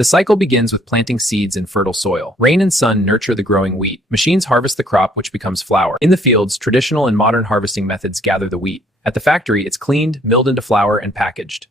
The cycle begins with planting seeds in fertile soil. Rain and sun nurture the growing wheat. Machines harvest the crop, which becomes flour. In the fields, traditional and modern harvesting methods gather the wheat. At the factory, it's cleaned, milled into flour, and packaged.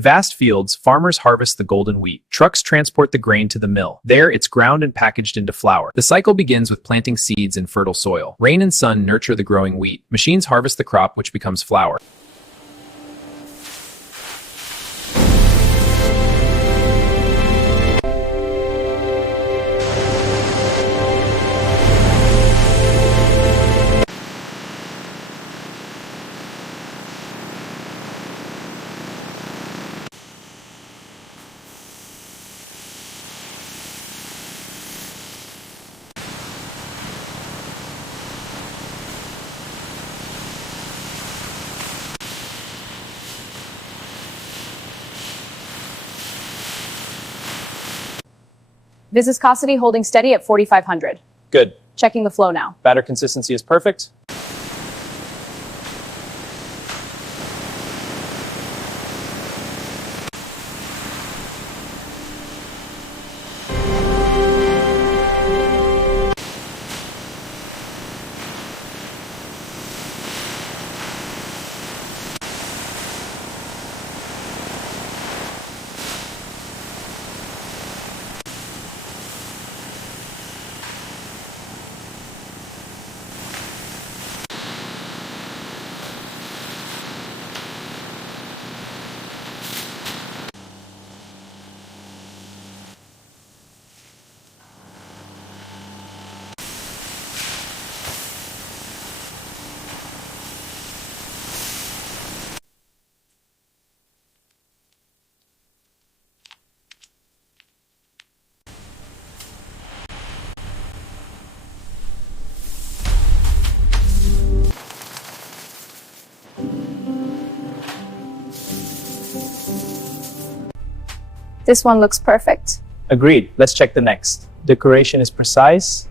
In vast fields, farmers harvest the golden wheat. Trucks transport the grain to the mill. There, it's ground and packaged into flour. The cycle begins with planting seeds in fertile soil. Rain and sun nurture the growing wheat. Machines harvest the crop, which becomes flour. Viscosity holding steady at 4,500. Good. Checking the flow now. Batter consistency is perfect. This one looks perfect. Agreed. Let's check the next. Decoration is precise.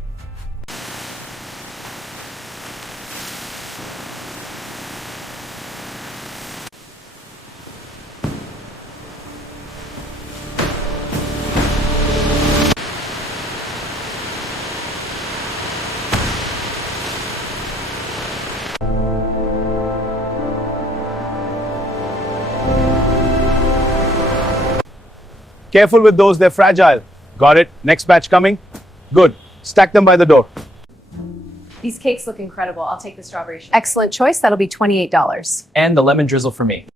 Careful with those, they're fragile. Got it? Next batch coming? Good. Stack them by the door. These cakes look incredible. I'll take the strawberry. Excellent choice. That'll be $28. And the lemon drizzle for me.